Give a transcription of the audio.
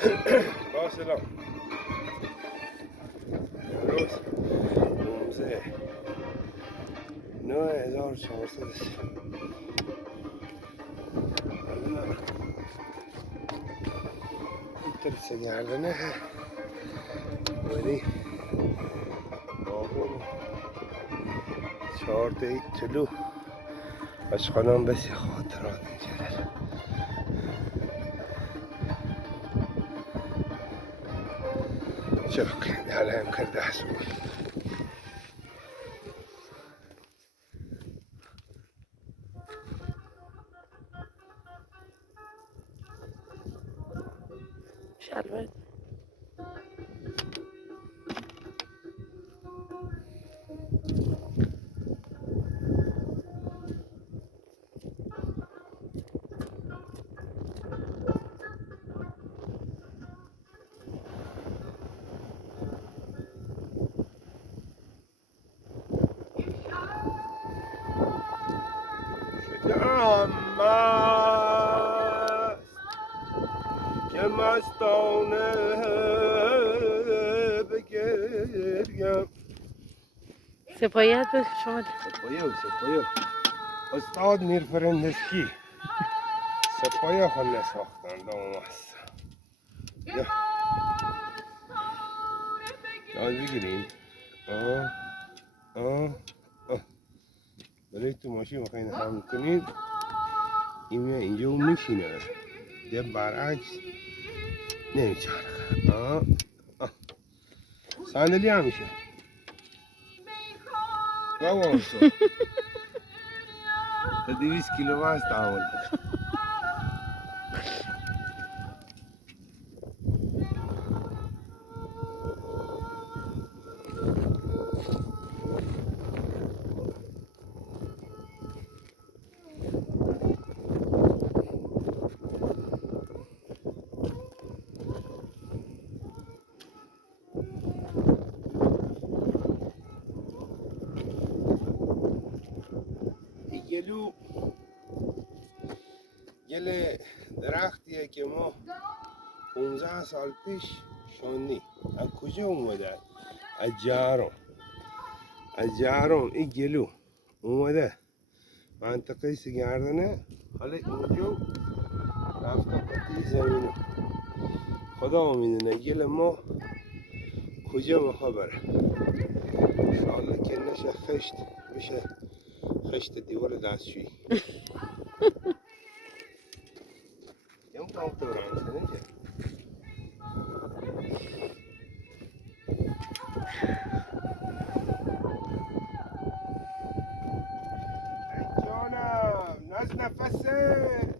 با سلام. امروز 19,400 این گردنه ولی باقون 4 دقیقه جلو اشخانان بسی خاطرات اینجا شوف على يمكن دحسون شلوار که مستانه بگریم سپایت به شما سپایه استاد میر فرندسکی سپایه خونه ساختن دام است یاد بگیرین برای تو ماشین بخواین هم کنید این میاد اینجا میشینه ده برعکس نمیچاره صندلی همیشه بابا تا 200 کیلو وزن تحمل گلو گل درختیه که ما 15 سال پیش شوندی از کجا اومده؟ از جهرم این گلو اومده منطقه سیگردنه حالا اینجا رفته قطعی زمینه خدا میدونه گل ما کجا میخوا بره انشاءالله که نشه خشت بشه خشت دیوار دستشویی یم کام تو رانسنه که جانم ناز نفسه